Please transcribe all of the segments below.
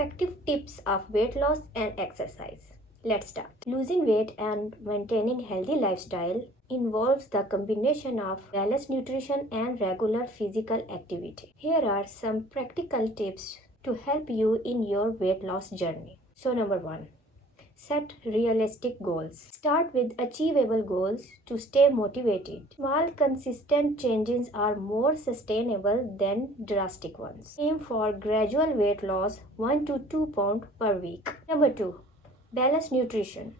effective tips of weight loss and exercise. Let's start. Losing weight and maintaining healthy lifestyle involves the combination of balanced nutrition and regular physical activity. Here are some practical tips to help you in your weight loss journey. So number 1, set realistic goals. Start with achievable goals to stay motivated. Small, consistent changes are more sustainable than drastic ones. Aim for gradual weight loss 1 to 2 pounds per week. Number 2, balanced nutrition.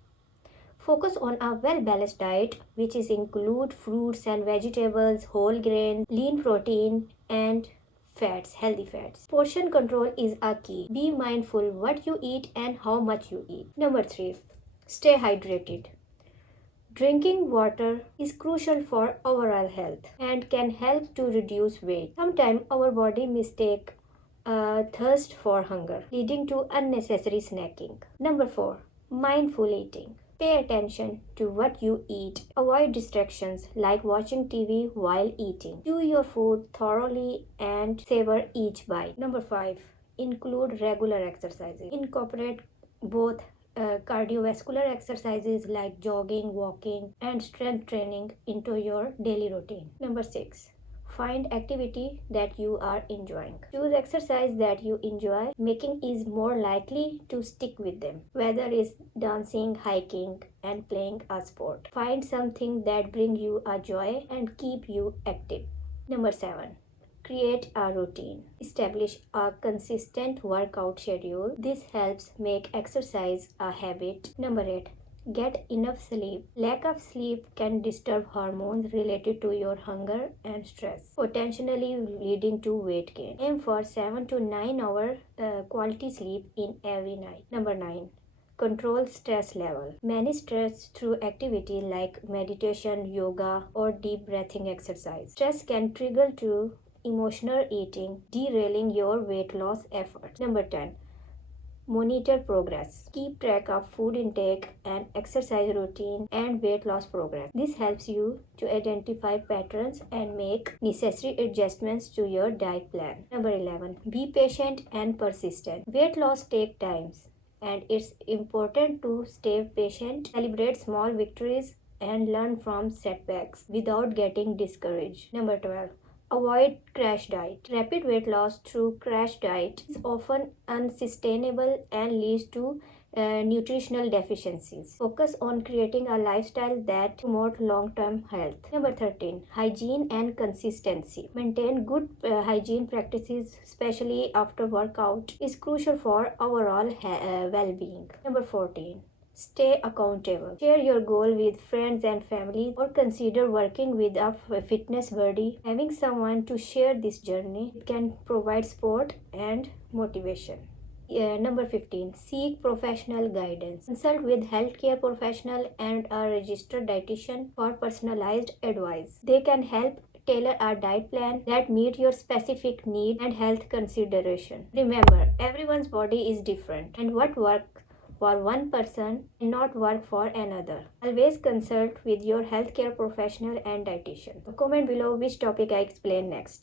Focus on a well-balanced diet, which include fruits and vegetables, whole grains, lean protein, and fats, healthy fats. Portion control is a key. Be mindful what you eat and how much you eat. Number 3, stay hydrated. Drinking water is crucial for overall health and can help to reduce weight. Sometimes our body mistake thirst for hunger, leading to unnecessary snacking. Number 4, mindful eating. Pay attention to what you eat. Avoid distractions like watching TV while eating. Chew your food thoroughly and savor each bite. Number 5, include regular exercises. Incorporate both cardiovascular exercises like jogging, walking, and strength training into your daily routine. Number 6, find activity that you are enjoying. Choose exercise that you enjoy. Making is more likely to stick with them, whether it's dancing, hiking, and playing a sport. Find something that brings you a joy and keep you active. Number 7, create a routine. Establish a consistent workout schedule. This helps make exercise a habit. Number 8, get enough sleep. Lack of sleep can disturb hormones related to your hunger and stress, potentially leading to weight gain. Aim for 7 to 9 hour quality sleep in every night. Number 9, control stress level. Manage stress through activity like meditation, yoga, or deep breathing exercise. Stress can trigger to emotional eating, derailing your weight loss efforts. Number 10, monitor progress. Keep track of food intake and exercise routine and weight loss progress. This helps you to identify patterns and make necessary adjustments to your diet plan. Number 11, be patient and persistent. Weight loss takes time, and it's important to stay patient, celebrate small victories, and learn from setbacks without getting discouraged. Number 12, avoid crash diet. Rapid weight loss through crash diet is often unsustainable and leads to nutritional deficiencies. Focus on creating a lifestyle that promotes long-term health. Number 13, hygiene and consistency. Maintain good hygiene practices, especially after workout, is crucial for overall well-being. Number 14, stay accountable. Share your goal with friends and family, or consider working with a fitness buddy. Having someone to share this journey can provide support and motivation. Number 15, seek professional guidance. Consult with healthcare professional and a registered dietitian for personalized advice. They can help tailor a diet plan that meet your specific need and health consideration. Remember, everyone's body is different, and what works for one person may not work for another. Always consult with your healthcare professional and dietitian. Comment below which topic I explain next.